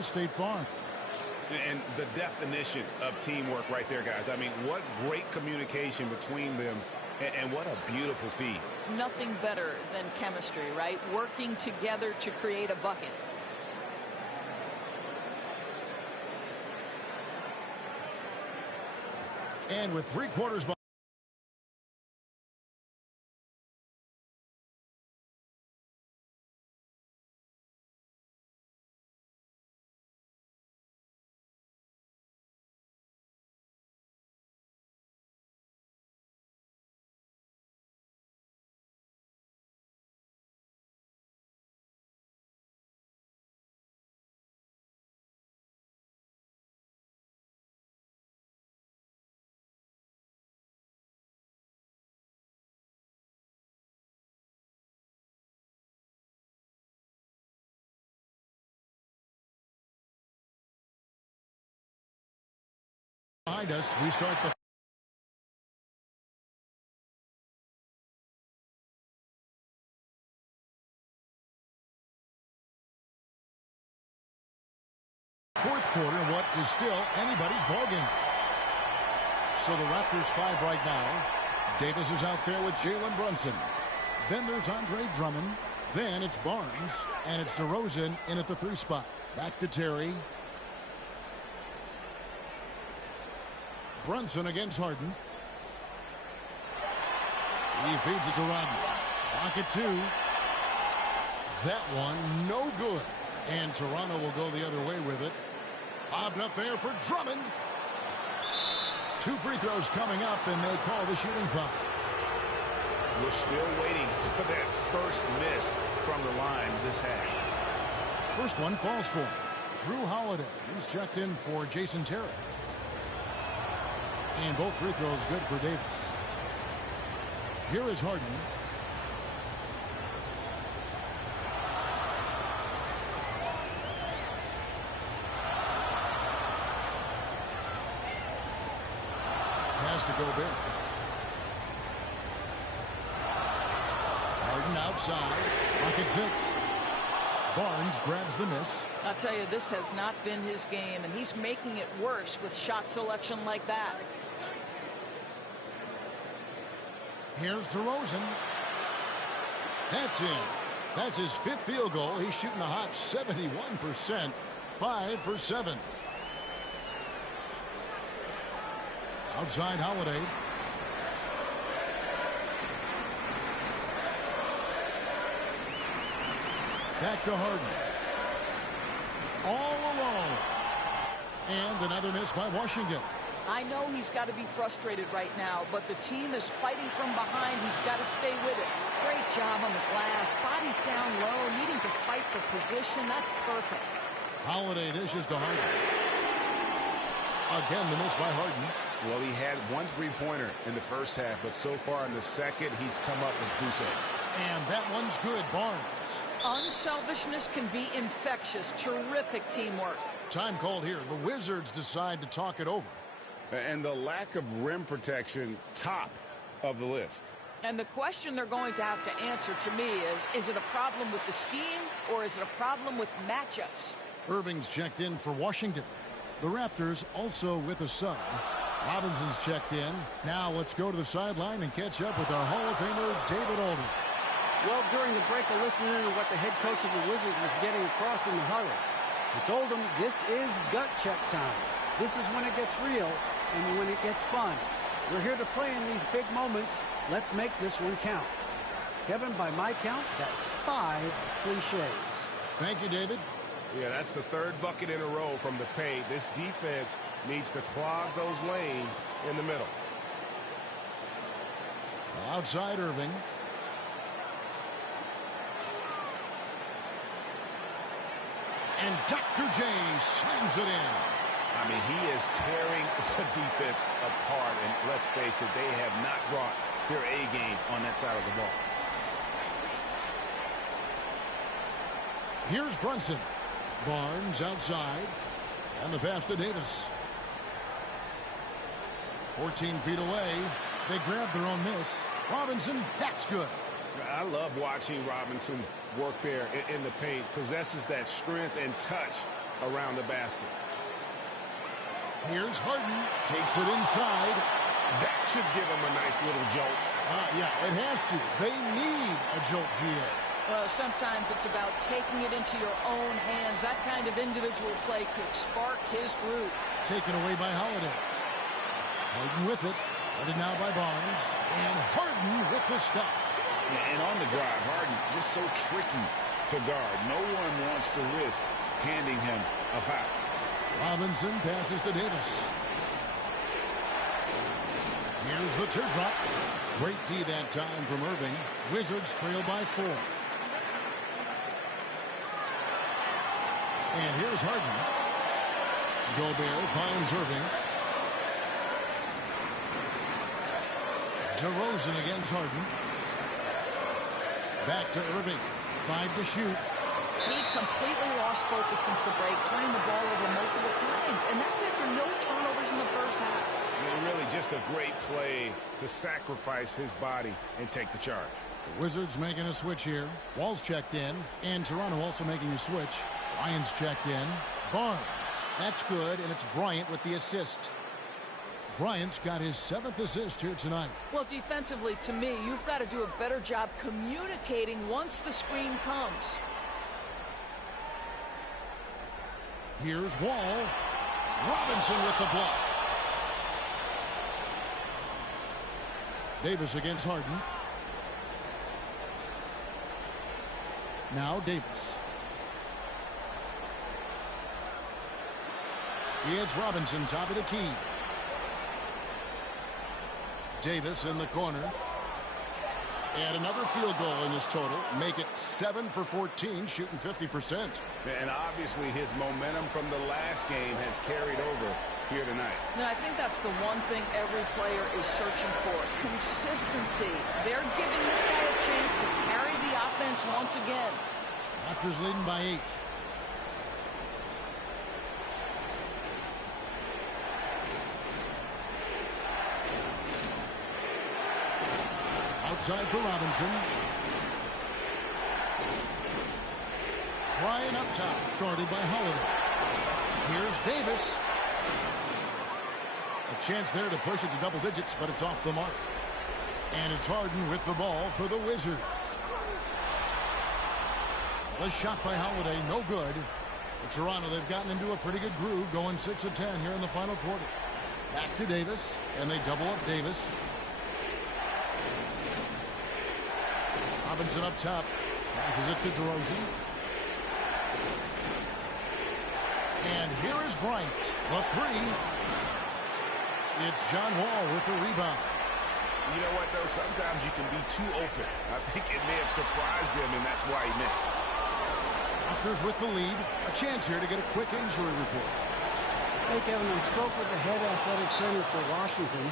by State Farm. And the definition of teamwork right there, guys. I mean, what great communication between them, and what a beautiful feed. Nothing better than chemistry, right? Working together to create a bucket. And with 3/4 by behind us, we start the fourth quarter, what is still anybody's ballgame. So the Raptors 5 right now. Davis is out there with Jalen Brunson. Then there's Andre Drummond. Then it's Barnes. And it's DeRozan in at the 3 spot. Back to Terry. Brunson against Harden. He feeds it to Rodney. Pocket 2. That one no good. And Toronto will go the other way with it. Bobbed up there for Drummond. 2 free throws coming up, and they call the shooting foul. We're still waiting for that first miss from the line this half. First one falls for Drew Holiday. He's checked in for Jason Terry. And both free throws good for Davis. Here is Harden. Has to Gobert. Harden outside. Pocket 6. Barnes grabs the miss. I'll tell you, this has not been his game, and he's making it worse with shot selection like that. Here's DeRozan. That's in. That's his 5th field goal. He's shooting a hot 71%. 5 for 7. Outside Holiday. Back to Harden. All alone. And another miss by Washington. I know he's got to be frustrated right now, but the team is fighting from behind. He's got to stay with it. Great job on the glass. Body's down low, needing to fight for position. That's perfect. Holiday dishes to Harden. Again, the miss by Harden. Well, he had 1 3-pointer in the first half, but so far in the second, he's come up with goose eggs. And that one's good. Barnes. Unselfishness can be infectious. Terrific teamwork. Time called here. The Wizards decide to talk it over. And the lack of rim protection, top of the list. And the question they're going to have to answer to me is it a problem with the scheme or is it a problem with matchups? Irving's checked in for Washington. The Raptors also with a sub. Robinson's checked in. Now let's go to the sideline and catch up with our Hall of Famer, David Aldridge. Well, during the break, I listened to what the head coach of the Wizards was getting across in the huddle. He told them this is gut check time. This is when it gets real and when it gets fun. We're here to play in these big moments. Let's make this one count. Kevin, by my count, that's 5 cliches. Thank you, David. Yeah, that's the 3rd bucket in a row from the paint. This defense needs to clog those lanes in the middle. Outside Irving. And Dr. J slams it in. I mean, he is tearing the defense apart. And let's face it, they have not brought their A game on that side of the ball. Here's Brunson. Barnes outside. And the pass to Davis. 14 feet away. They grab their own miss. Robinson, that's good. I love watching Robinson work there in the paint. Possesses that strength and touch around the basket. Here's Harden. Takes it inside. That should give him a nice little jolt. Yeah, it has to. They need a jolt, GA. Well, sometimes it's about taking it into your own hands. That kind of individual play could spark his groove. Taken away by Holiday. Harden with it. Guarded now by Barnes. And Harden with the stuff. And on the drive, Harden just so tricky to guard. No one wants to risk handing him a foul. Robinson passes to Davis. Here's the teardrop. Great D that time from Irving. Wizards trail by 4. And here's Harden. Gobert finds Irving. DeRozan against Harden. Back to Irving. 5 to shoot. He completely lost focus since the break, turning the ball over multiple times. And that's after no turnovers in the first half. And really just a great play to sacrifice his body and take the charge. The Wizards making a switch here. Wall's checked in. And Toronto also making a switch. Ryan's checked in. Barnes. That's good, and it's Bryant with the assist. Bryant's got his 7th assist here tonight. Well, defensively, to me, you've got to do a better job communicating once the screen comes. Here's Wall. Robinson with the block. Davis against Harden. Now Davis. It's Robinson, top of the key. Davis in the corner. And another field goal in his total. Make it 7 for 14, shooting 50%. And obviously his momentum from the last game has carried over here tonight. Now, I think that's the one thing every player is searching for. Consistency. They're giving this guy a chance to carry the offense once again. Raptors leading by 8. Outside for Robinson. Ryan up top, guarded by Holiday. Here's Davis. A chance there to push it to double digits, but it's off the mark. And it's Harden with the ball for the Wizards. The shot by Holiday, no good. For Toronto, they've gotten into a pretty good groove, going 6 of 10 here in the final quarter. Back to Davis, and they double up Davis. Robinson up top. Passes it to DeRozan. And here is Bryant. The 3. It's John Wall with the rebound. You know what, though? Sometimes you can be too open. I think it may have surprised him, and that's why he missed. Raptors with the lead. A chance here to get a quick injury report. Hey, Kevin, I spoke with the head athletic trainer for Washington.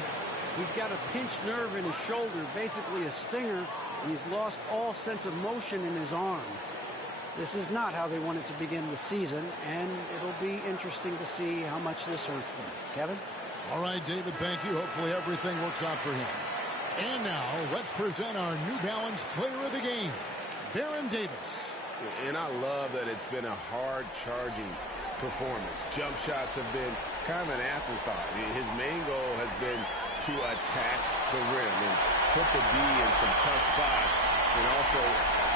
He's got a pinched nerve in his shoulder, basically a stinger, and he's lost all sense of motion in his arm. This is not how they wanted to begin the season, and it'll be interesting to see how much this hurts them. Kevin? All right, David, thank you. Hopefully everything works out for him. And now, let's present our New Balance player of the game, Baron Davis. And I love that it's been a hard-charging performance. Jump shots have been kind of an afterthought. His main goal has been to attack the rim and put the D in some tough spots and also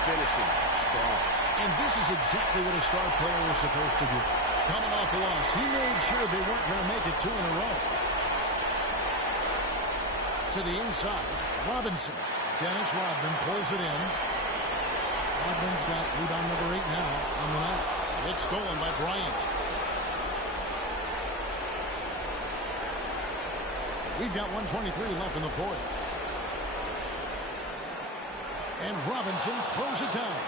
finishing strong. And this is exactly what a star player is supposed to do. Coming off a loss, he made sure they weren't going to make it 2 in a row. To the inside, Robinson. Dennis Rodman pulls it in. Rodman's got rebound number 8 now on the night. It's stolen by Bryant. We've got 1:23 left in the 4th. And Robinson throws it down.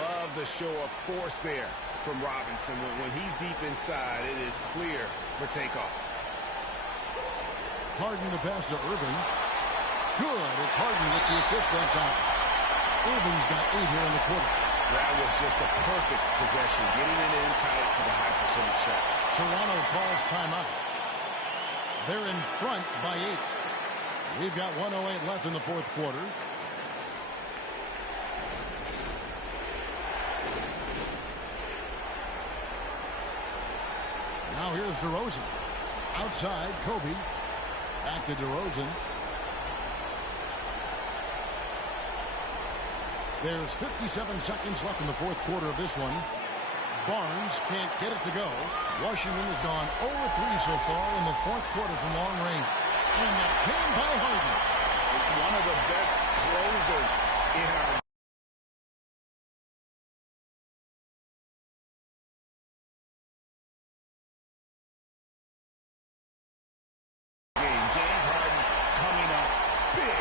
Love the show of force there from Robinson. When he's deep inside, it is clear for takeoff. Harden the pass to Irving. Good. It's Harden with the assist that time. Irving's got 8 here in the quarter. That was just a perfect possession, getting it in tight for the high percentage shot. Toronto calls timeout. They're in front by 8. We've got 1:08 left in the 4th quarter. Now here's DeRozan. Outside, Kobe. Back to DeRozan. There's 57 seconds left in the fourth quarter of this one. Barnes can't get it to go. Washington has gone 0-3 so far in the fourth quarter from long range. And the jam by Harden. One of the best closers in our game. James Harden coming up big.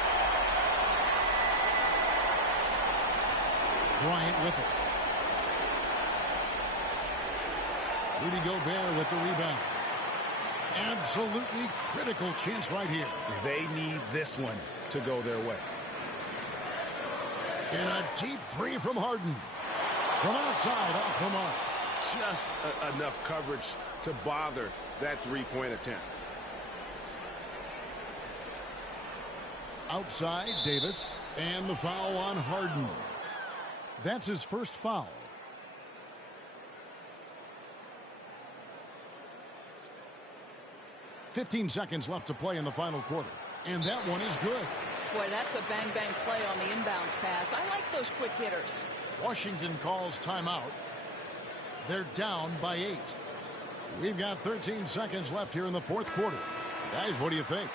Bryant with it. Rudy Gobert with the rebound. Absolutely critical chance right here. They need this one to go their way. And a deep three from Harden. From outside, off the mark. Just enough coverage to bother that three-point attempt. Outside, Davis. And the foul on Harden. That's his first foul. "15 seconds left to play in the final quarter. And that one is good. Boy, that's a bang-bang play on the inbounds pass. I like those quick hitters. Washington calls timeout. They're down by 8. We've got 13 seconds left here in the fourth quarter. Guys, what do you think?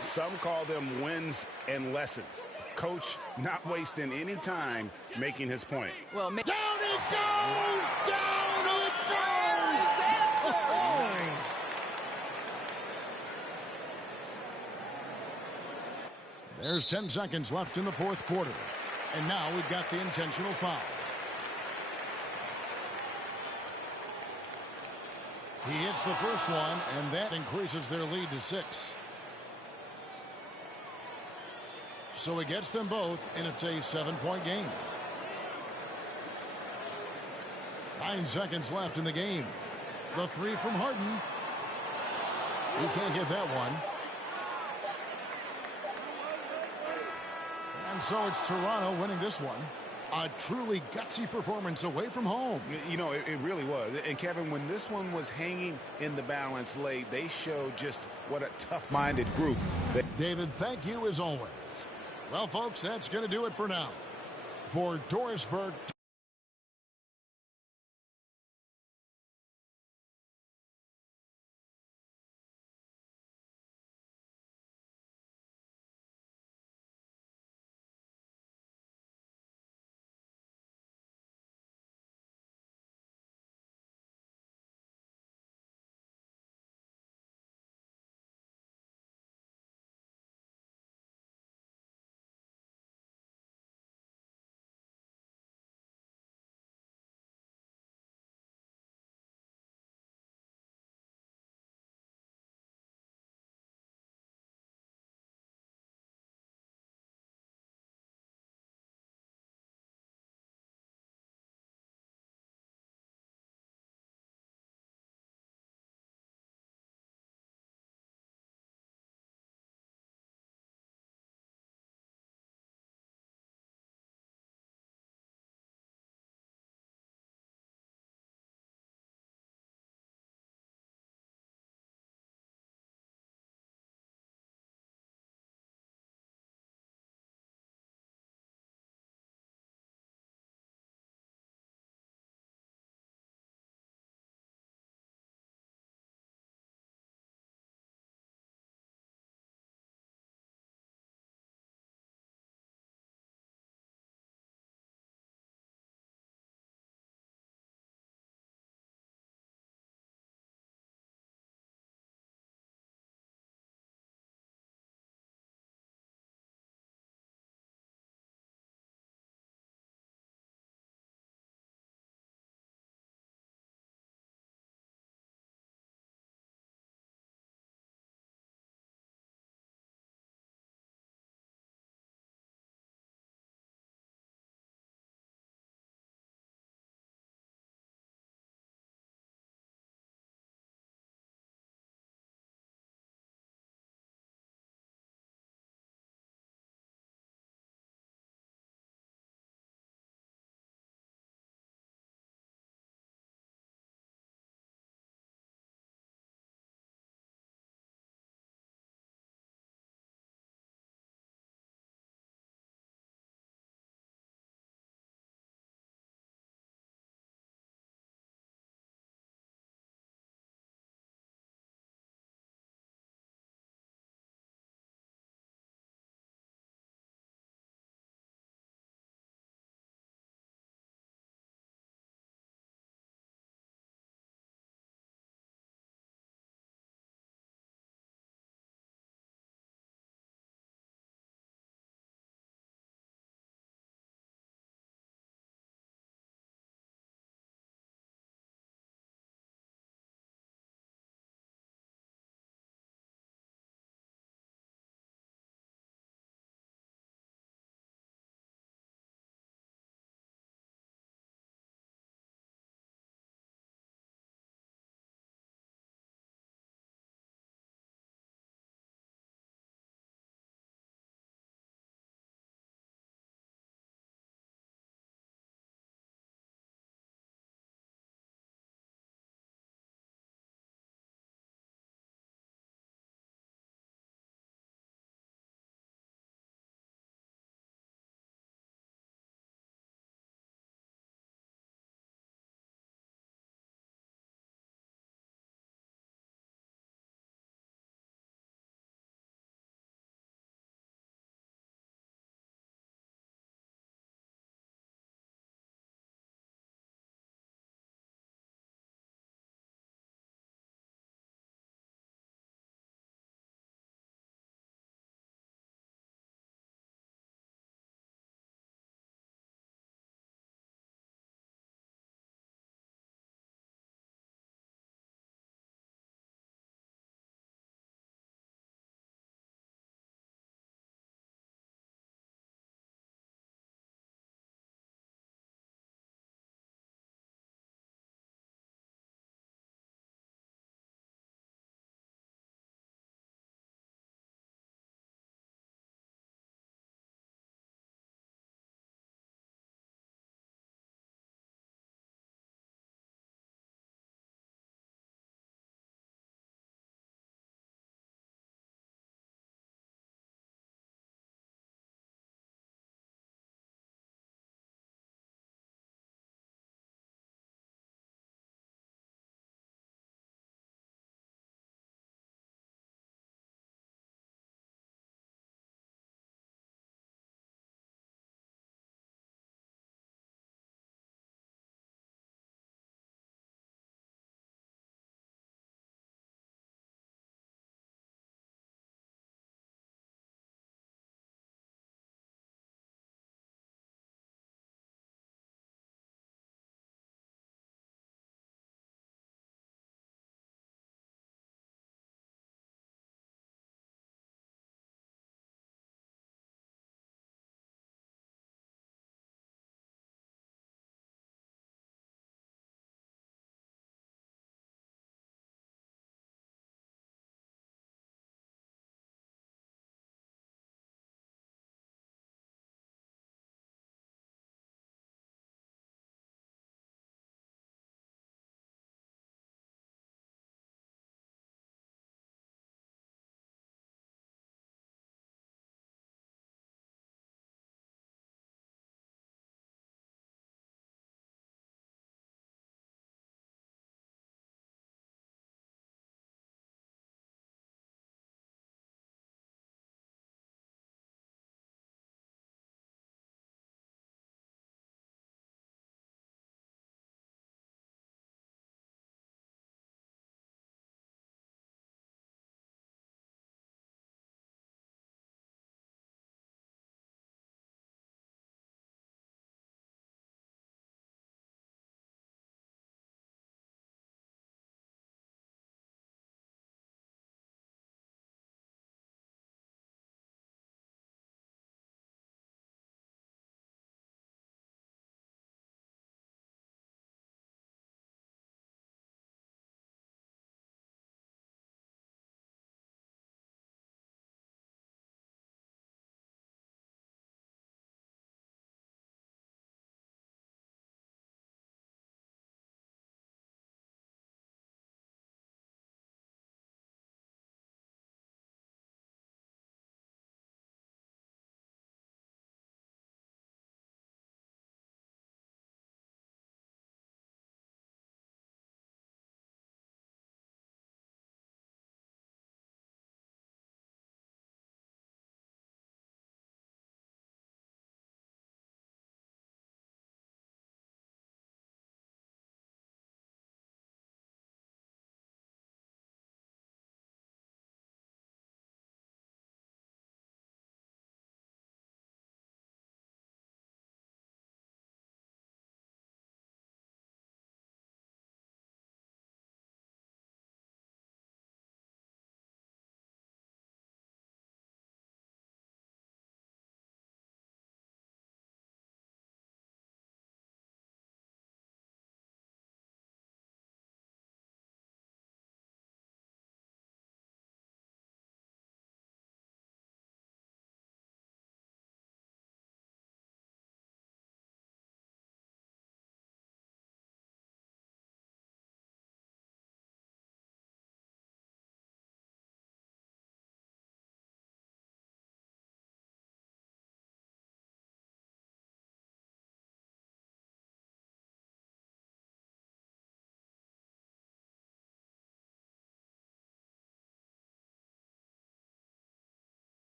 Some call them wins and lessons. Coach not wasting any time making his point. Well, Down it goes! Down it goes! There's 10 seconds left in the fourth quarter. And now we've got the intentional foul. He hits the first one, and that increases their lead to 6. So he gets them both, and it's a 7-point game. 9 seconds left in the game. The three from Harden. He can't get that one. And so it's Toronto winning this one. A truly gutsy performance away from home. You know, it really was. And, Kevin, when this one was hanging in the balance late, they showed just what a tough-minded group. David, thank you as always. Well, folks, that's going to do it for now. For Doris Burke.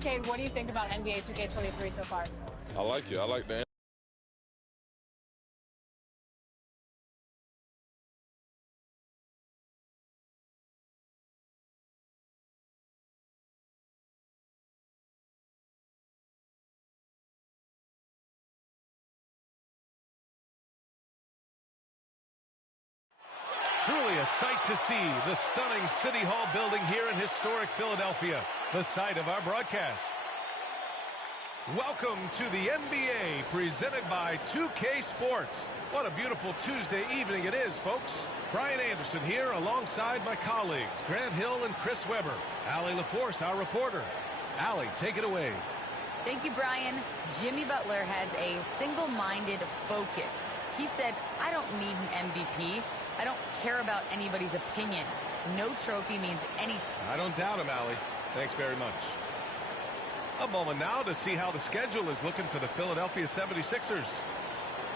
Cade, what do you think about NBA 2K23 so far? I like it. I like that. Truly a sight to see, the stunning City Hall building here in historic Philadelphia, the site of our broadcast. Welcome to the NBA, presented by 2K Sports. What a beautiful Tuesday evening it is, folks. Brian Anderson here alongside my colleagues, Grant Hill and Chris Webber. Allie LaForce, our reporter. Allie, take it away. Thank you, Brian. Jimmy Butler has a single-minded focus. He said, I don't need an MVP. I don't care about anybody's opinion. No trophy means anything. I don't doubt him, Allie. Thanks very much. A moment now to see how the schedule is looking for the Philadelphia 76ers.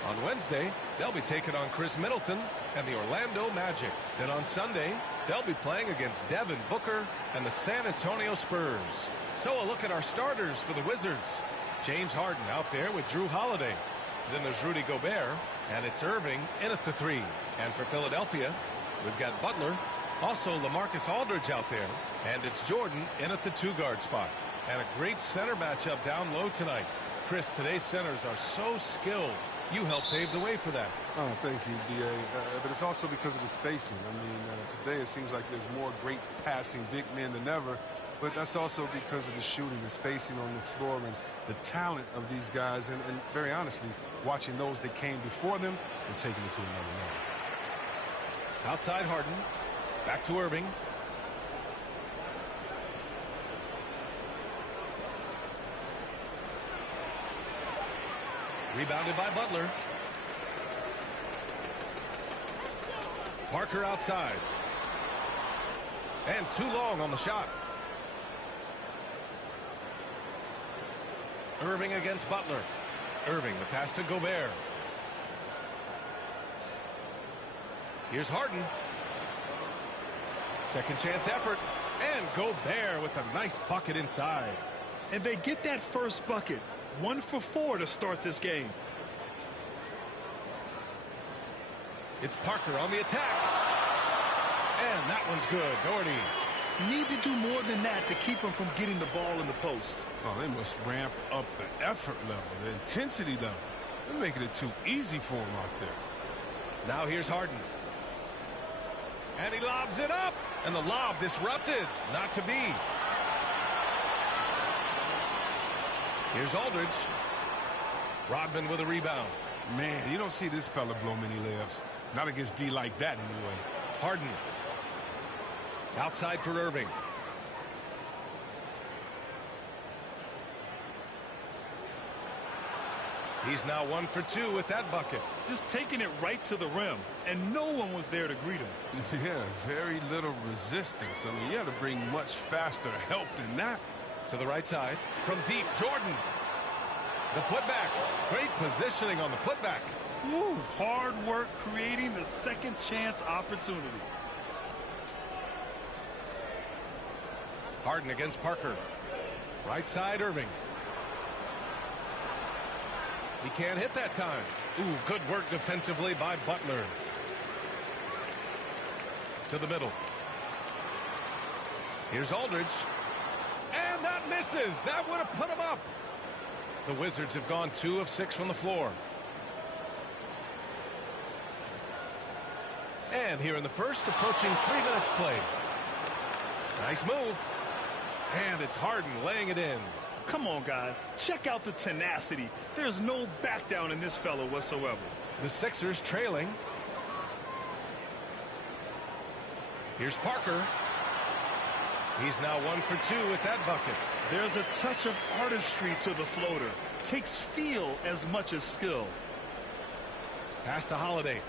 On Wednesday, they'll be taking on Chris Middleton and the Orlando Magic. Then on Sunday, they'll be playing against Devin Booker and the San Antonio Spurs. So a look at our starters for the Wizards. James Harden out there with Drew Holiday. Then there's Rudy Gobert, and it's Irving in at the 3. And for Philadelphia, we've got Butler, also LaMarcus Aldridge out there, and it's Jordan in at the 2-guard spot. And a great center matchup down low tonight. Chris, today's centers are so skilled. You helped pave the way for that. Oh, thank you, B.A. But it's also because of the spacing. I mean, today it seems like there's more great passing big men than ever, but that's also because of the shooting, the spacing on the floor, and the talent of these guys, and very honestly, watching those that came before them and taking it to another level. Outside Harden. Back to Irving. Rebounded by Butler. Parker outside. And too long on the shot. Irving against Butler. Irving, the pass to Gobert. Here's Harden. Second chance effort. And Gobert with a nice bucket inside. And they get that first bucket. 1 for 4 to start this game. It's Parker on the attack. And that one's good. Doherty. Need to do more than that to keep him from getting the ball in the post. Oh, they must ramp up the effort level, the intensity level. They're making it too easy for him out there. Now here's Harden. And he lobs it up. And the lob disrupted. Not to be. Here's Aldridge. Rodman with a rebound. Man, you don't see this fella blow many layups. Not against D like that anyway. Harden. Outside for Irving. He's now 1 for 2 with that bucket. Just taking it right to the rim, and no one was there to greet him. Yeah, very little resistance. I mean, you had to bring much faster help than that. To the right side. From deep, Jordan. The putback. Great positioning on the putback. Woo, hard work creating the second chance opportunity. Harden against Parker. Right side, Irving. He can't hit that time. Ooh, good work defensively by Butler. To the middle. Here's Aldridge. And that misses. That would have put him up. The Wizards have gone 2 of 6 from the floor. And here in the first, approaching 3 minutes played. Nice move. And it's Harden laying it in. Come on, guys. Check out the tenacity. There's no back down in this fellow whatsoever. The Sixers trailing. Here's Parker. He's now 1 for 2 with that bucket. There's a touch of artistry to the floater. Takes feel as much as skill. Pass to Holiday.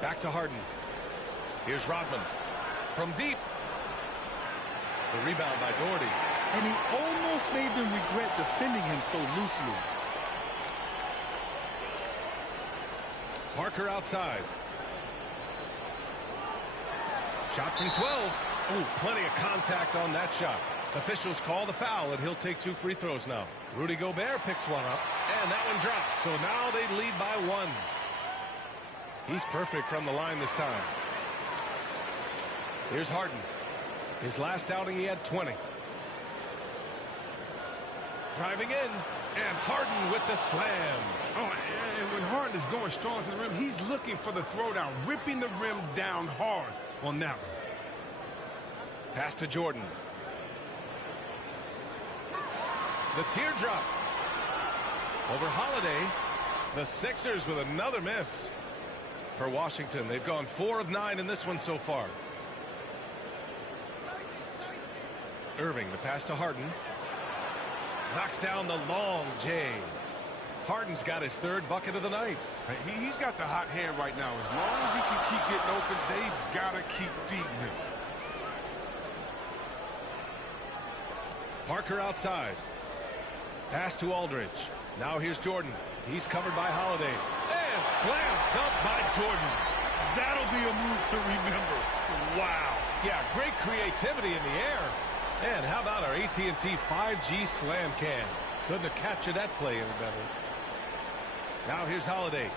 Back to Harden. Here's Rodman. From deep. The rebound by Doherty. And he almost made them regret defending him so loosely. Parker outside. Shot from 12. Oh, plenty of contact on that shot. Officials call the foul, and he'll take 2 free throws now. Rudy Gobert picks one up, and that one drops. So now they lead by 1. He's perfect from the line this time. Here's Harden. His last outing, he had 20. Driving in, and Harden with the slam. Oh, and when Harden is going strong to the rim, he's looking for the throwdown, ripping the rim down hard on that one. Pass to Jordan. The teardrop. Over Holiday. The Sixers with another miss. For Washington, they've gone 4 of 9 in this one so far. Irving, the pass to Harden. Knocks down the long J. Harden's got his 3rd bucket of the night. He's got the hot hand right now. As long as he can keep getting open, they've got to keep feeding him. Parker outside. Pass to Aldridge. Now here's Jordan. He's covered by Holiday. And slam dunk by Jordan. That'll be a move to remember. Wow. Yeah, great creativity in the air. And how about our AT&T 5G slam cam? Couldn't have captured that play any better. Now here's Holiday.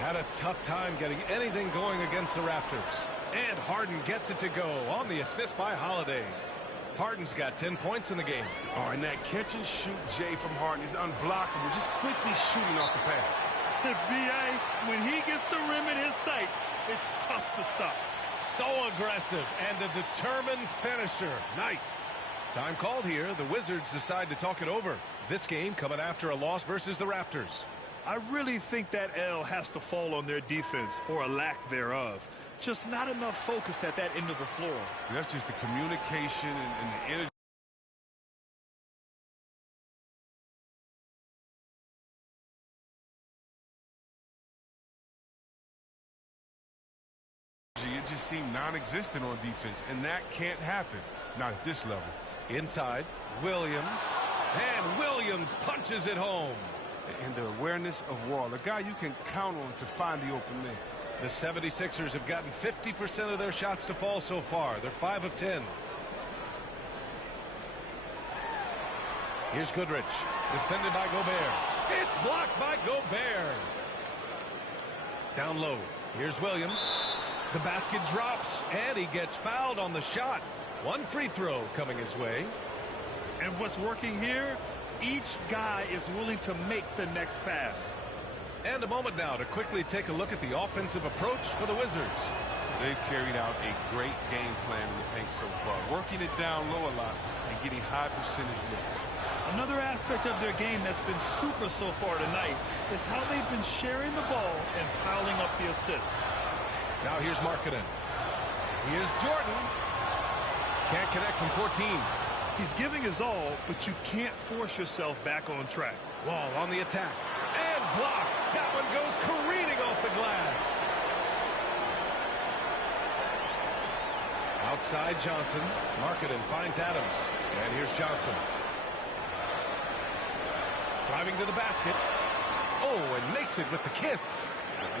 Had a tough time getting anything going against the Raptors. And Harden gets it to go on the assist by Holiday. Harden's got 10 points in the game. Oh, and that catch-and-shoot J from Harden is unblockable, just quickly shooting off the pass. B.A., when he gets the rim in his sights, it's tough to stop. So aggressive and a determined finisher. Nice. Time called here. The Wizards decide to talk it over. This game coming after a loss versus the Raptors. I really think that L has to fall on their defense, or a lack thereof. Just not enough focus at that end of the floor. That's just the communication and the energy. It just seemed non-existent on defense, and that can't happen. Not at this level. Inside, Williams. And Williams punches it home. And the awareness of Wall, a guy you can count on to find the open man. The 76ers have gotten 50% of their shots to fall so far. They're 5 of 10. Here's Goodrich, defended by Gobert. It's blocked by Gobert. Down low. Here's Williams. The basket drops, and he gets fouled on the shot. 1 free throw coming his way. And what's working here? Each guy is willing to make the next pass. And a moment now to quickly take a look at the offensive approach for the Wizards. They've carried out a great game plan in the paint so far, working it down low a lot and getting high percentage looks. Another aspect of their game that's been super so far tonight is how they've been sharing the ball and piling up the assist. Now here's Markkanen. Here's Jordan. Can't connect from 14. He's giving his all, but you can't force yourself back on track. Wall on the attack. And blocked. That one goes careening off the glass. Outside Johnson. Markkanen finds Adams. And here's Johnson. Driving to the basket. Oh, and makes it with the kiss.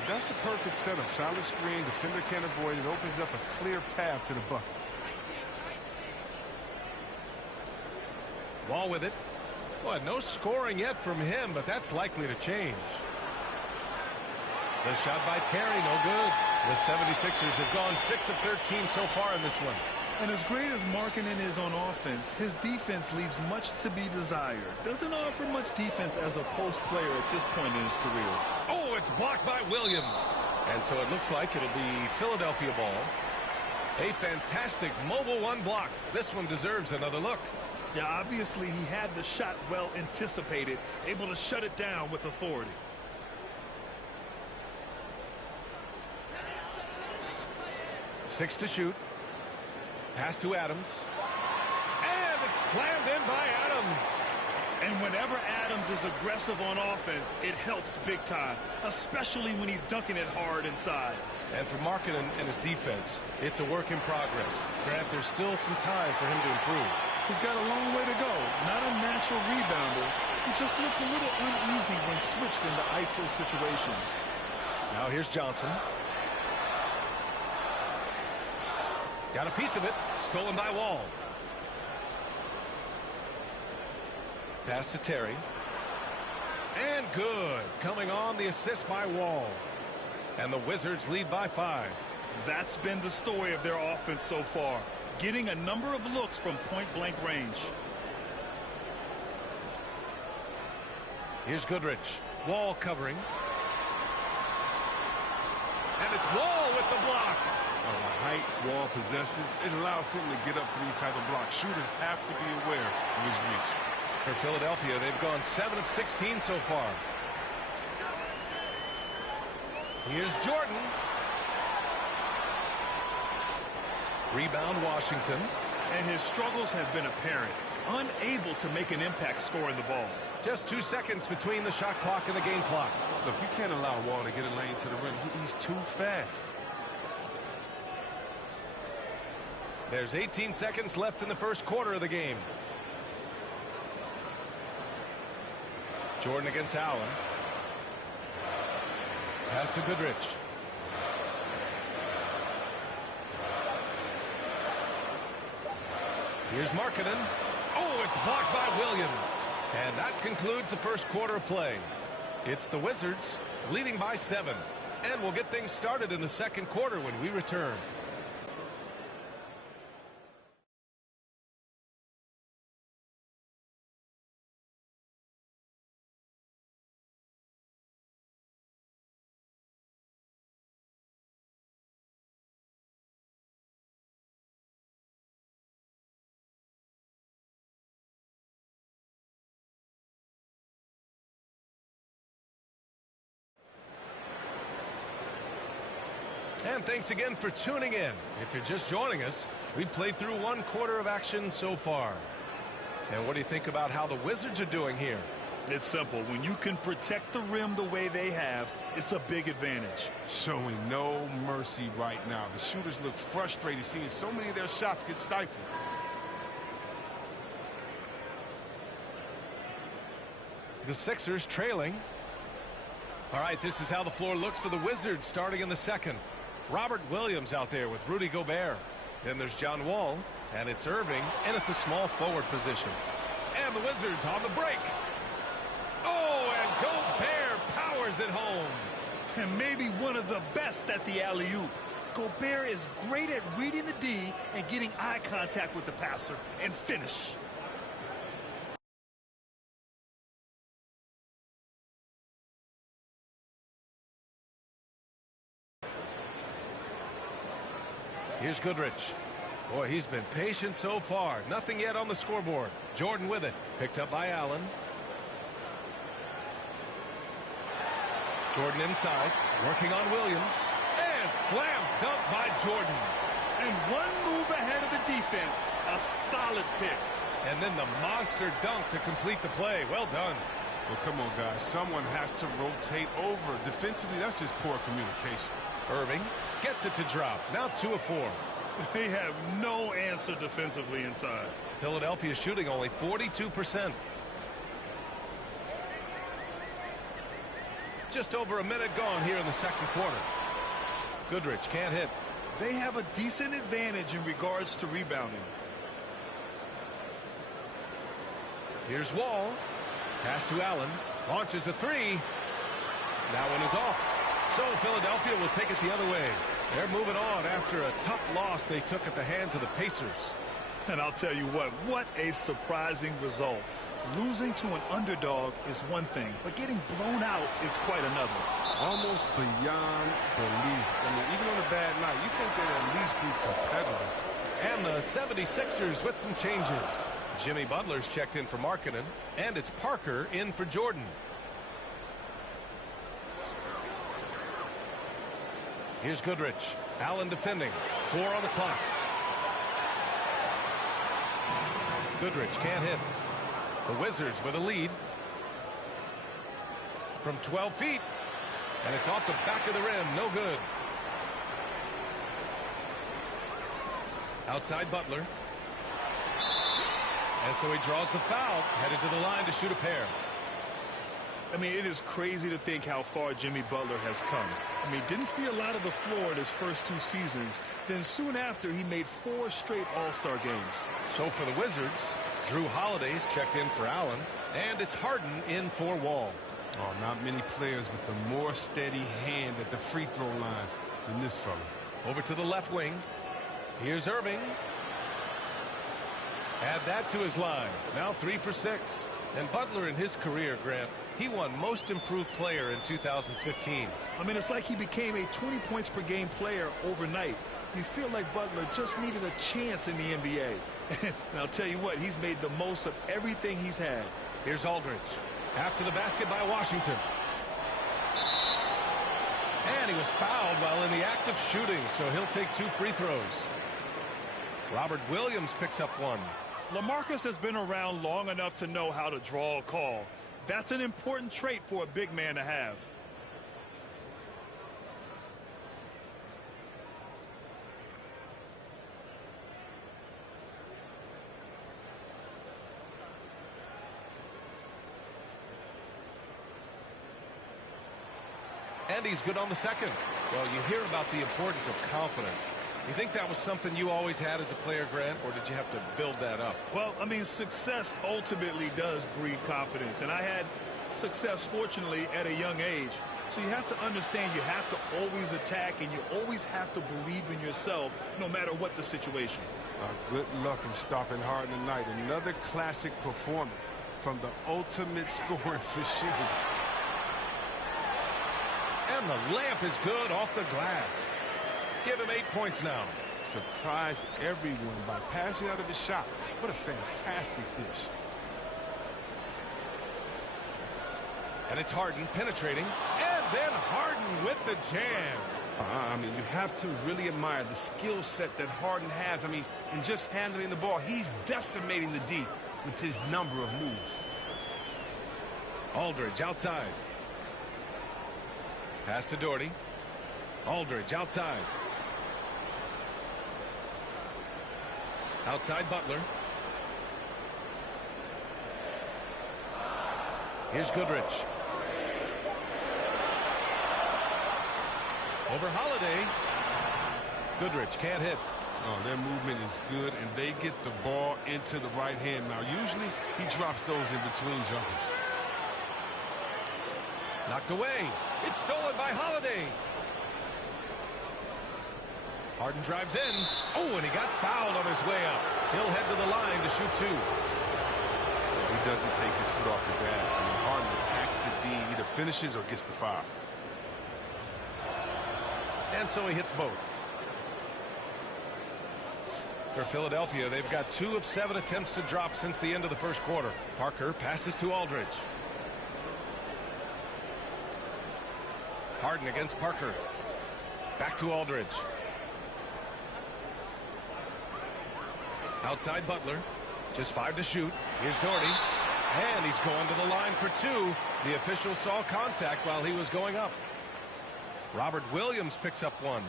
That's a perfect setup. Solid screen. Defender can't avoid it. Opens up a clear path to the bucket. Wall with it. Well, no scoring yet from him, but that's likely to change. The shot by Terry, no good. The 76ers have gone 6 of 13 so far in this one. And as great as Markkanen is on offense, his defense leaves much to be desired. Doesn't offer much defense as a post player at this point in his career. Oh, it's blocked by Williams. And so it looks like it'll be Philadelphia ball. A fantastic mobile 1 block. This one deserves another look. Yeah, obviously he had the shot well anticipated, able to shut it down with authority. Six to shoot. Pass to Adams. And it's slammed in by Adams. And whenever Adams is aggressive on offense, it helps big time, especially when he's dunking it hard inside. And for Markkanen and his defense, it's a work in progress. Grant, there's still some time for him to improve. He's got a long way to go. Not a natural rebounder. He just looks a little uneasy when switched into ISO situations. Now here's Johnson. Got a piece of it. Stolen by Wall. Pass to Terry. And good. Coming on, the assist by Wall. And the Wizards lead by 5. That's been the story of their offense so far. Getting a number of looks from point-blank range. Here's Goodrich. Wall covering. And it's Wall with the block. The height Wall possesses, it allows him to get up for these type of blocks. Shooters have to be aware of his reach. For Philadelphia, they've gone 7 of 16 so far. Here's Jordan. Rebound Washington. And his struggles have been apparent. Unable to make an impact scoring the ball. Just 2 seconds between the shot clock and the game clock. Look, you can't allow Wall to get a lane to the rim. He's too fast. There's 18 seconds left in the first quarter of the game. Jordan against Allen. Pass to Goodrich. Here's Markkanen. Oh, it's blocked by Williams. And that concludes the first quarter of play. It's the Wizards leading by 7. And we'll get things started in the second quarter when we return. And thanks again for tuning in. If you're just joining us, we've played through 1 quarter of action so far. And what do you think about how the Wizards are doing here? It's simple. When you can protect the rim the way they have, it's a big advantage. Showing no mercy right now. The shooters look frustrated seeing so many of their shots get stifled. The Sixers trailing. All right, this is how the floor looks for the Wizards starting in the second. Robert Williams out there with Rudy Gobert. Then there's John Wall, and it's Irving in at the small forward position. And the Wizards on the break. Oh, and Gobert powers it home. And maybe one of the best at the alley-oop. Gobert is great at reading the D and getting eye contact with the passer and finish. Here's Goodrich. Boy, he's been patient so far. Nothing yet on the scoreboard. Jordan with it. Picked up by Allen. Jordan inside. Working on Williams. And slam dunk by Jordan. And one move ahead of the defense. A solid pick. And then the monster dunk to complete the play. Well done. Well, come on, guys. Someone has to rotate over. Defensively, that's just poor communication. Irving gets it to drop. Now 2 of 4. They have no answer defensively inside. Philadelphia shooting only 42%. Just over a minute gone here in the second quarter. Goodrich can't hit. They have a decent advantage in regards to rebounding. Here's Wall. Pass to Allen. Launches a 3. That one is off. So Philadelphia will take it the other way. They're moving on after a tough loss they took at the hands of the Pacers. And I'll tell you what a surprising result. Losing to an underdog is one thing, but getting blown out is quite another. Almost beyond belief. I mean, even on a bad night, you think they'd at least be competitive. And the 76ers with some changes. Jimmy Butler's checked in for Markkanen, and it's Parker in for Jordan. Here's Goodrich. Allen defending. 4 on the clock. Goodrich can't hit. The Wizards with a lead. From 12 feet. And it's off the back of the rim. No good. Outside Butler. And so he draws the foul. Headed to the line to shoot a pair. I mean, it is crazy to think how far Jimmy Butler has come. I mean, didn't see a lot of the floor in his first 2 seasons. Then soon after, he made 4 straight All-Star games. So for the Wizards, Drew Holiday's checked in for Allen, and it's Harden in for Wall. Oh, not many players with a more steady hand at the free throw line than this fella. Over to the left wing. Here's Irving. Add that to his line. Now 3 for 6. And Butler in his career, Grant, he won Most Improved Player in 2015. I mean, it's like he became a 20 points per game player overnight. You feel like Butler just needed a chance in the NBA. And I'll tell you what, he's made the most of everything he's had. Here's Aldridge. After the basket by Washington. And he was fouled while in the act of shooting, so he'll take 2 free throws. Robert Williams picks up 1. LaMarcus has been around long enough to know how to draw a call. That's an important trait for a big man to have. And he's good on the second. Well, you hear about the importance of confidence. You think that was something you always had as a player, Grant, or did you have to build that up? Well, I mean, success ultimately does breed confidence. And I had success, fortunately, at a young age. So you have to understand you have to always attack, and you always have to believe in yourself, no matter what the situation. Good luck in stopping Harden tonight. Another classic performance from the ultimate scoring machine. And the layup is good off the glass. Give him 8 points now. Surprise everyone by passing out of his shot. What a fantastic dish. And it's Harden penetrating. And then Harden with the jam. I mean, you have to really admire the skill set that Harden has. I mean, in just handling the ball, he's decimating the D with his number of moves. Aldridge outside. Pass to Doherty. Aldridge outside. Outside Butler. Here's Goodrich. Over Holiday. Goodrich can't hit. Oh, their movement is good, and they get the ball into the right hand. Now, usually he drops those in between jumpers. Knocked away. It's stolen by Holiday. Harden drives in. Oh, and he got fouled on his way up. He'll head to the line to shoot 2. He doesn't take his foot off the gas. I mean, Harden attacks the D, either finishes or gets the foul. And so he hits both. For Philadelphia, they've got 2 of 7 attempts to drop since the end of the first quarter. Parker passes to Aldridge. Harden against Parker. Back to Aldridge. Outside Butler. Just 5 to shoot. Here's Doherty. And he's going to the line for 2. The official saw contact while he was going up. Robert Williams picks up 1.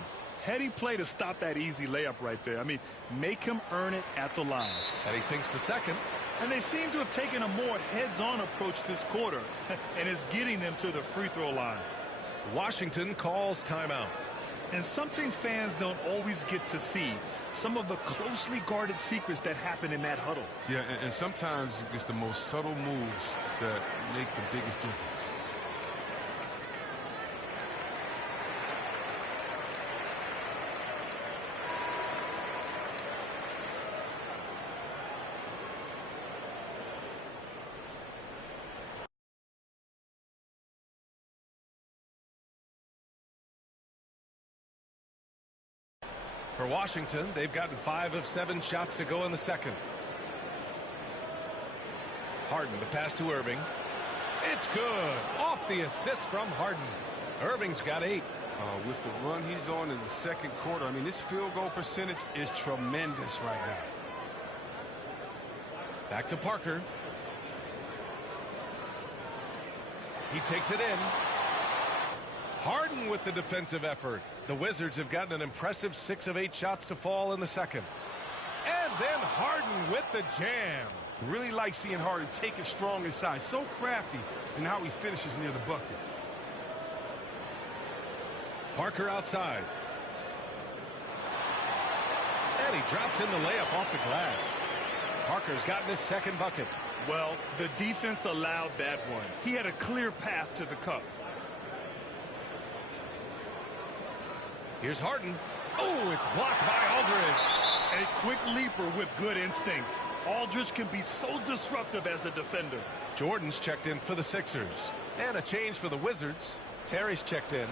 Heady play to stop that easy layup right there. I mean, make him earn it at the line. And he sinks the second. And they seem to have taken a more heads-on approach this quarter. And it's getting them to the free throw line. Washington calls timeout. And something fans don't always get to see. Some of the closely guarded secrets that happen in that huddle. Yeah, and sometimes it's the most subtle moves that make the biggest difference. For Washington, they've gotten 5 of 7 shots to go in the second. Harden, the pass to Irving. It's good. Off the assist from Harden. Irving's got 8. With the run he's on in the second quarter, I mean, this field goal percentage is tremendous right now. Back to Parker. He takes it in. Harden with the defensive effort. The Wizards have gotten an impressive 6 of 8 shots to fall in the second. And then Harden with the jam. Really like seeing Harden take it strong inside. So crafty in how he finishes near the bucket. Parker outside. And he drops in the layup off the glass. Parker's gotten his second bucket. Well, the defense allowed that one. He had a clear path to the cup. Here's Harden. Oh, it's blocked by Aldridge. A quick leaper with good instincts. Aldridge can be so disruptive as a defender. Jordan's checked in for the Sixers. And a change for the Wizards. Terry's checked in.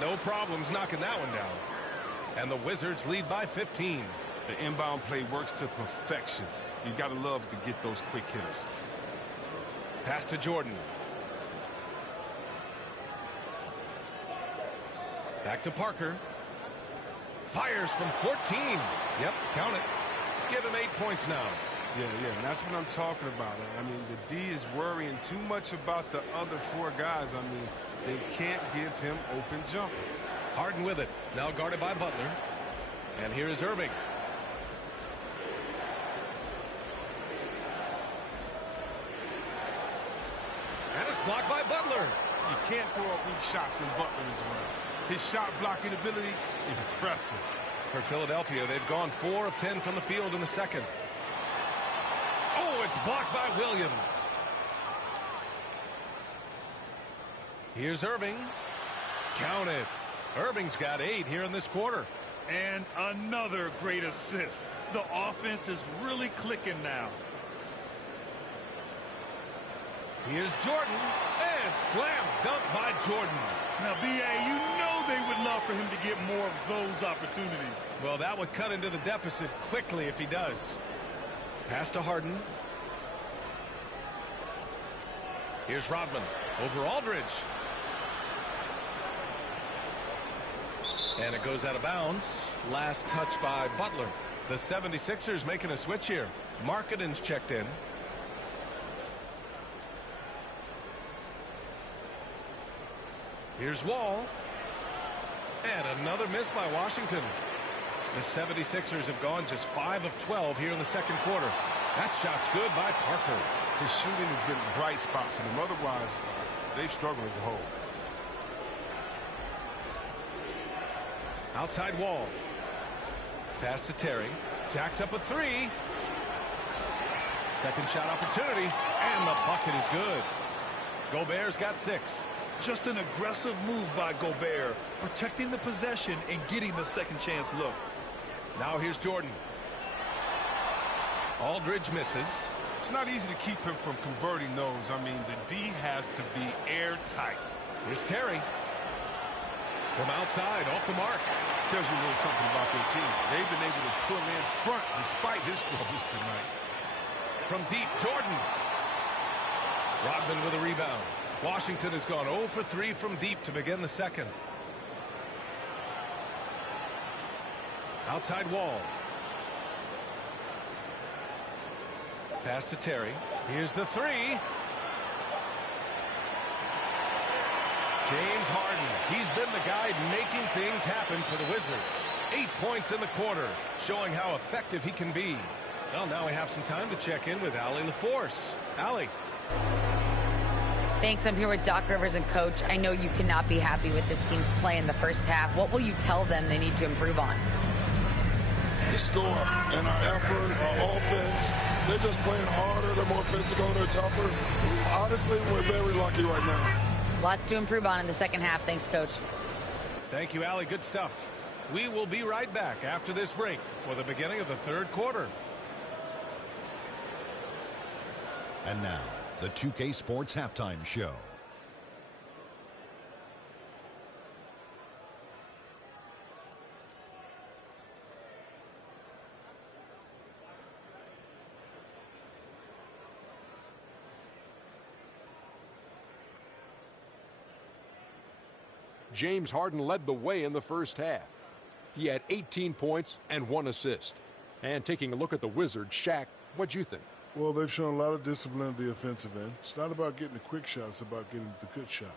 No problems knocking that one down. And the Wizards lead by 15. The inbound play works to perfection. You got to love to get those quick hitters. Pass to Jordan. Back to Parker. Fires from 14. Yep, count it. Give him 8 points now. Yeah, and that's what I'm talking about. I mean, the D is worrying too much about the other 4 guys. I mean, they can't give him open jumpers. Harden with it. Now guarded by Butler. And here is Irving. And it's blocked by Butler. You can't throw up weak shots when Butler is around. His shot blocking ability, impressive. For Philadelphia, they've gone 4 of 10 from the field in the second. Oh, it's blocked by Williams. Here's Irving. Count it. Irving's got 8 here in this quarter. And another great assist. The offense is really clicking now. Here's Jordan. And slam dunk by Jordan. Now, B.A., you know they would love for him to get more of those opportunities. Well, that would cut into the deficit quickly if he does. Pass to Harden. Here's Rodman over Aldridge. And it goes out of bounds. Last touch by Butler. The 76ers making a switch here. Markkanen's checked in. Here's Wall. And another miss by Washington. The 76ers have gone just 5 of 12 here in the second quarter. That shot's good by Parker. His shooting has been a bright spot for them. Otherwise, they've struggled as a whole. Outside Wall. Pass to Terry. Jacks up a 3. Second shot opportunity. And the bucket is good. Gobert's got 6. Just an aggressive move by Gobert, protecting the possession and getting the second chance look. Now here's Jordan. Aldridge misses. It's not easy to keep him from converting those. I mean, the D has to be airtight. Here's Terry. From outside, off the mark. Tells you a little something about their team. They've been able to pull in front despite his struggles tonight. From deep, Jordan. Rodman with a rebound. Washington has gone 0 for 3 from deep to begin the second. Outside Wall. Pass to Terry. Here's the 3. James Harden. He's been the guy making things happen for the Wizards. 8 points in the quarter, showing how effective he can be. Well, now we have some time to check in with Allie LaForce. Allie. Thanks. I'm here with Doc Rivers and Coach. I know you cannot be happy with this team's play in the first half. What will you tell them they need to improve on? The score and our effort, our offense. They're just playing harder. They're more physical. They're tougher. Honestly, we're very lucky right now. Lots to improve on in the second half. Thanks, Coach. Thank you, Allie. Good stuff. We will be right back after this break for the beginning of the third quarter. And now, the 2K Sports Halftime Show. James Harden led the way in the first half. He had 18 points and 1 assist. And taking a look at the Wizards, Shaq, what'd you think? Well, they've shown a lot of discipline at the offensive end. It's not about getting the quick shot, it's about getting the good shot.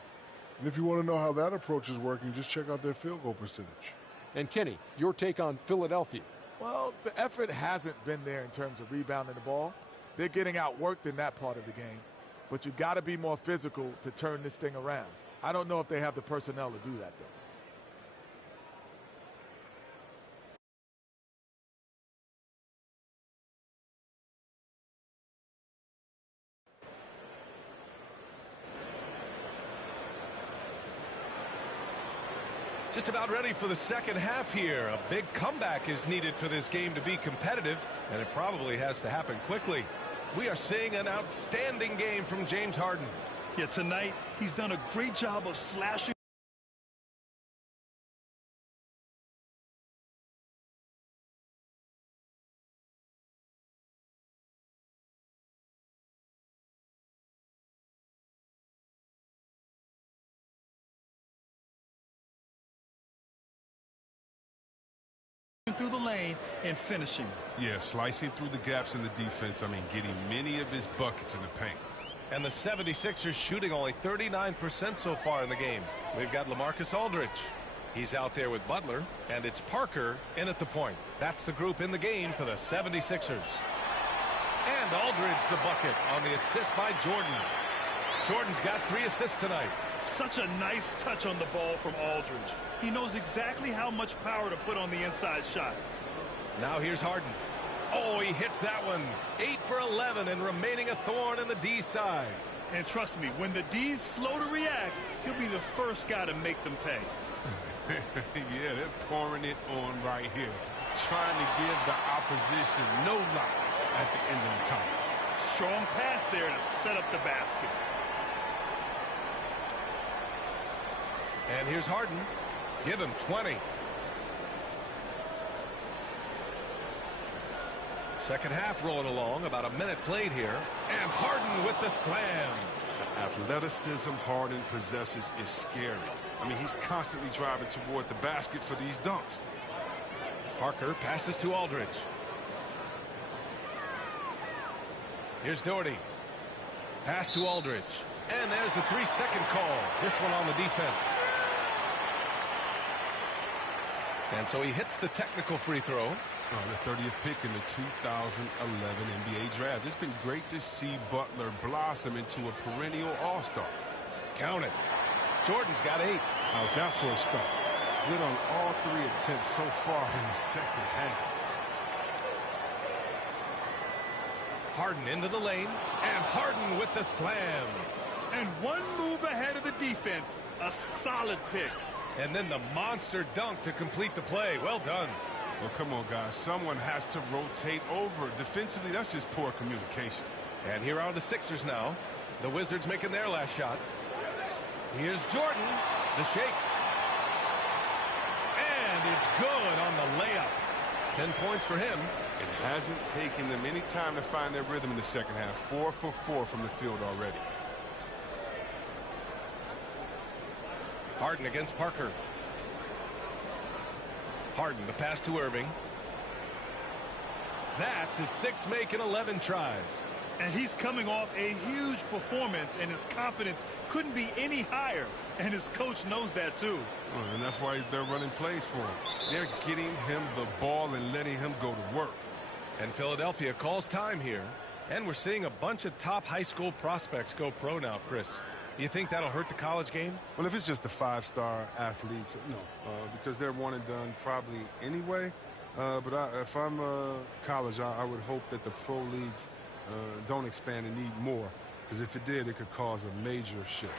And if you want to know how that approach is working, just check out their field goal percentage. And Kenny, your take on Philadelphia? Well, the effort hasn't been there in terms of rebounding the ball. They're getting outworked in that part of the game. But you got to be more physical to turn this thing around. I don't know if they have the personnel to do that, though. Just about ready for the second half here. A big comeback is needed for this game to be competitive, and it probably has to happen quickly. We are seeing an outstanding game from James Harden. Yeah, tonight he's done a great job of slashing through the lane and finishing. Yeah, slicing through the gaps in the defense. I mean, getting many of his buckets in the paint. And the 76ers shooting only 39% so far in the game. We've got LaMarcus Aldridge. He's out there with Butler, and it's Parker in at the point. That's the group in the game for the 76ers. And Aldridge the bucket on the assist by Jordan. Jordan's got 3 assists tonight. Such a nice touch on the ball from Aldridge. He knows exactly how much power to put on the inside shot. Now here's Harden. Oh, he hits that one. 8 for 11 and remaining a thorn in the D side. And trust me, when the D's slow to react, he'll be the first guy to make them pay. Yeah, they're pouring it on right here. Trying to give the opposition no light at the end of the tunnel. Strong pass there to set up the basket. And here's Harden. Give him 20. Second half rolling along. About a minute played here. And Harden with the slam. The athleticism Harden possesses is scary. I mean, he's constantly driving toward the basket for these dunks. Parker passes to Aldridge. Here's Doherty. Pass to Aldridge. And there's the 3-second call. This one on the defense. And so he hits the technical free throw. The 30th pick in the 2011 NBA draft. It's been great to see Butler blossom into a perennial all-star. Count it. Jordan's got 8. How's that for a start? Good on all 3 attempts so far in the second half. Harden into the lane. And Harden with the slam. And one move ahead of the defense. A solid pick. And then the monster dunk to complete the play. Well done. Well, come on, guys. Someone has to rotate over. Defensively, that's just poor communication. And here are the Sixers now. The Wizards making their last shot. Here's Jordan. The shake. And it's good on the layup. 10 points for him. It hasn't taken them any time to find their rhythm in the second half. 4 for 4 from the field already. Harden against Parker. Harden, the pass to Irving. That's his 6 make in 11 tries. And he's coming off a huge performance, and his confidence couldn't be any higher. And his coach knows that, too. Well, and that's why they're running plays for him. They're getting him the ball and letting him go to work. And Philadelphia calls time here. And we're seeing a bunch of top high school prospects go pro now, Chris. You think that'll hurt the college game? Well, if it's just the 5-star athletes, no. Because they're one and done probably anyway. But if I'm college, I would hope that the pro leagues don't expand and need more. Because if it did, it could cause a major shift.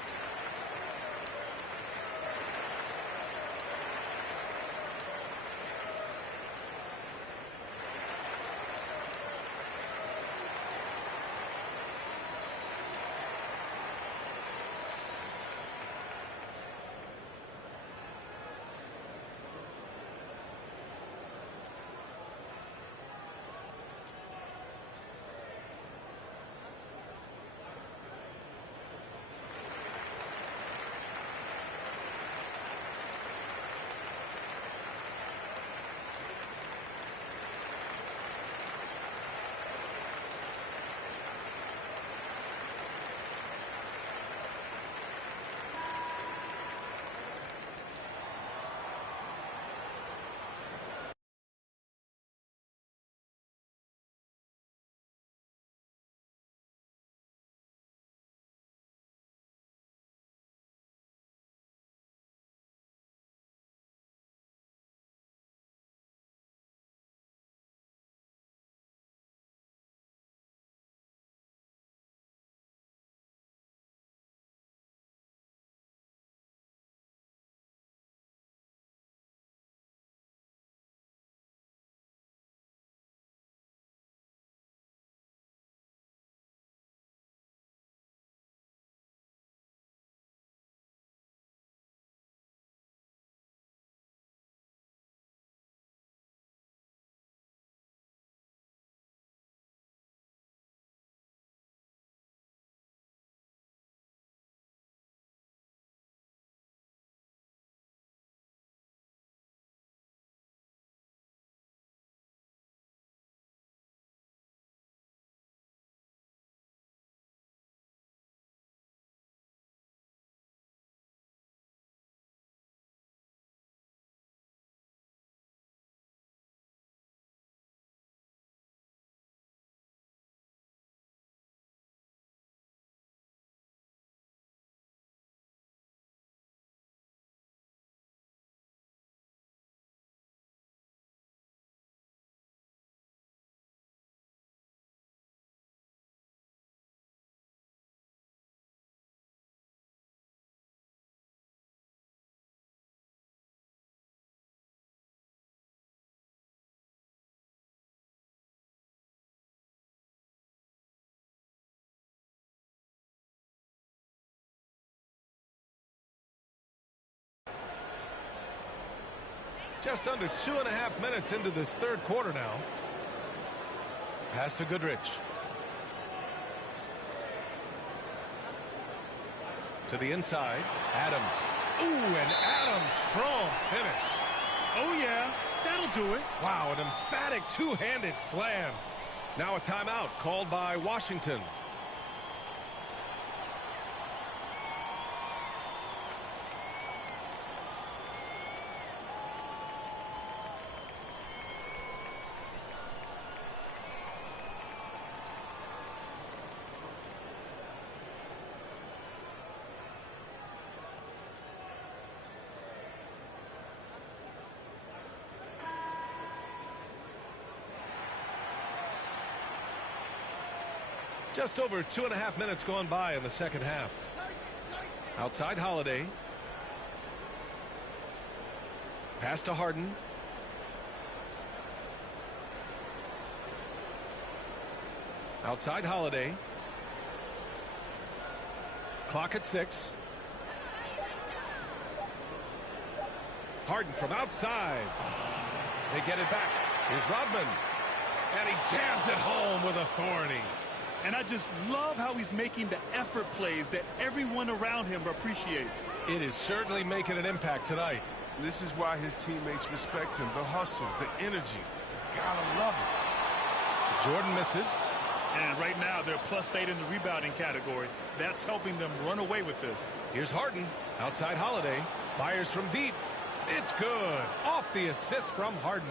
Just under 2.5 minutes into this third quarter now. Pass to Goodrich. To the inside. Adams. Ooh, and Adams, strong finish. Oh, yeah, that'll do it. Wow, an emphatic two-handed slam. Now a timeout called by Washington. Just over 2.5 minutes gone by in the second half. Outside Holiday. Pass to Harden. Outside Holiday. Clock at 6. Harden from outside. They get it back. Here's Rodman. And he jams it home with authority. And I just love how he's making the effort plays that everyone around him appreciates. It is certainly making an impact tonight. This is why his teammates respect him. The hustle, the energy. You gotta love it. Jordan misses. And right now they're +8 in the rebounding category. That's helping them run away with this. Here's Harden. Outside Holiday. Fires from deep. It's good. Off the assist from Harden.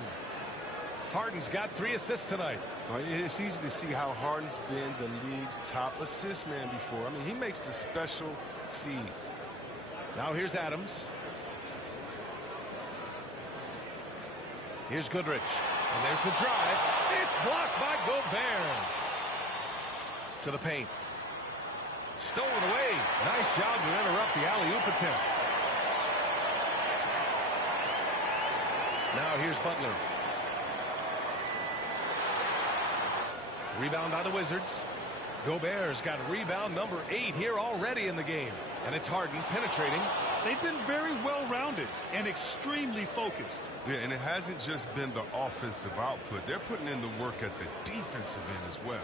Harden's got 3 assists tonight. It's easy to see how Harden's been the league's top assist man before. I mean, he makes the special feeds. Now here's Adams. Here's Goodrich. And there's the drive. It's blocked by Gobert. To the paint. Stolen away. Nice job to interrupt the alley-oop attempt. Now here's Butler. Rebound by the Wizards. Gobert's got rebound number 8 here already in the game. And it's Harden penetrating. They've been very well-rounded and extremely focused. Yeah, and it hasn't just been the offensive output. They're putting in the work at the defensive end as well.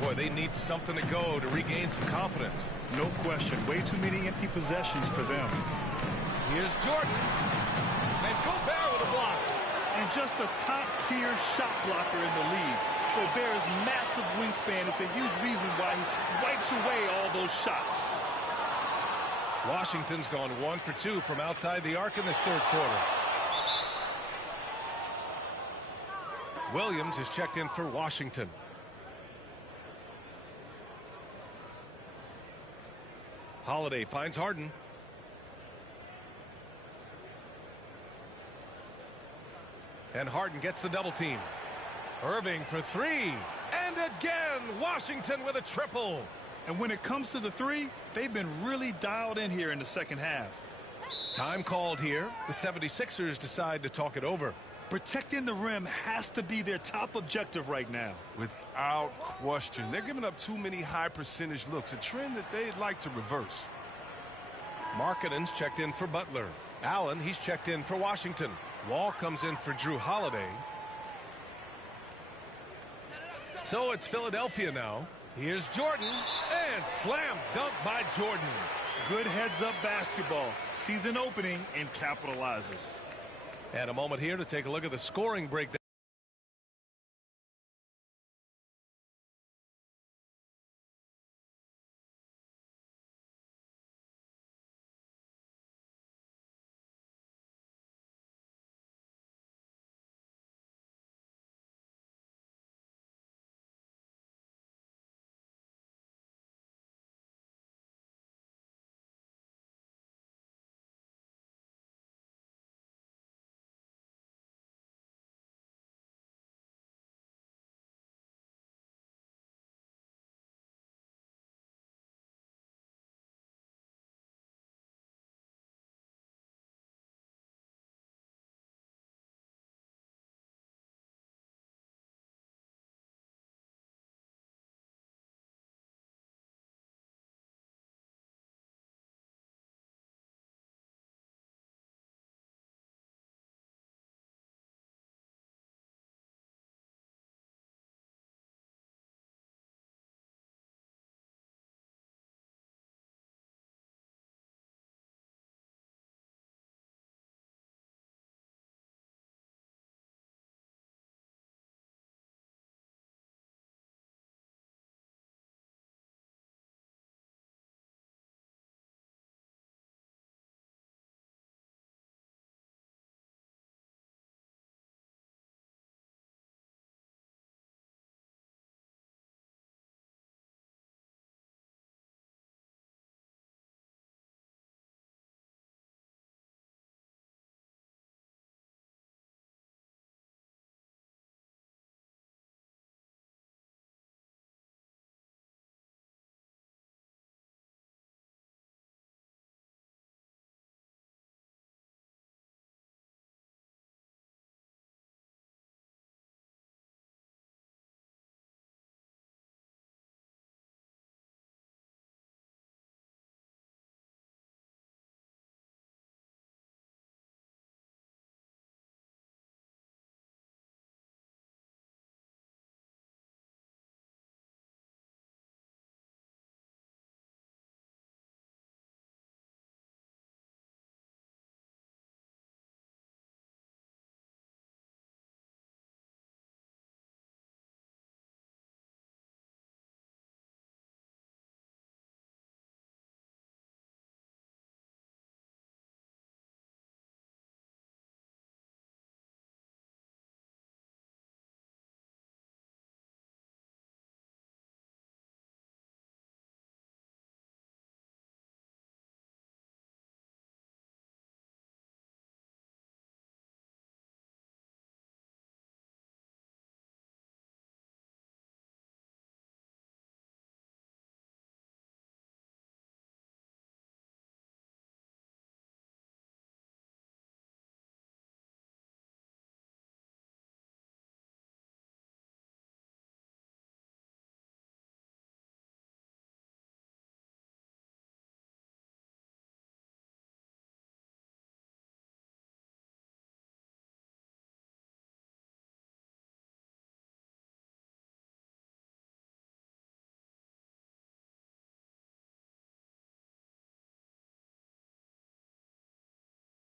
Boy, they need something to go to regain some confidence. No question. Way too many empty possessions for them. Here's Jordan. And Gobert with a block. And just a top-tier shot blocker in the league. Gobert's massive wingspan is a huge reason why he wipes away all those shots. Washington's gone 1 for 2 from outside the arc in this third quarter. Williams is checked in for Washington. Holiday finds Harden. And Harden gets the double team. Irving for 3. And again, Washington with a triple. And when it comes to the 3, they've been really dialed in here in the second half. Time called here. The 76ers decide to talk it over. Protecting the rim has to be their top objective right now. Without question. They're giving up too many high percentage looks, a trend that they'd like to reverse. Markkanen's checked in for Butler. Allen, he's checked in for Washington. Wall comes in for Drew Holiday. So it's Philadelphia now. Here's Jordan. And slam dunk by Jordan. Good heads-up basketball. Sees an opening and capitalizes. And a moment here to take a look at the scoring breakdown.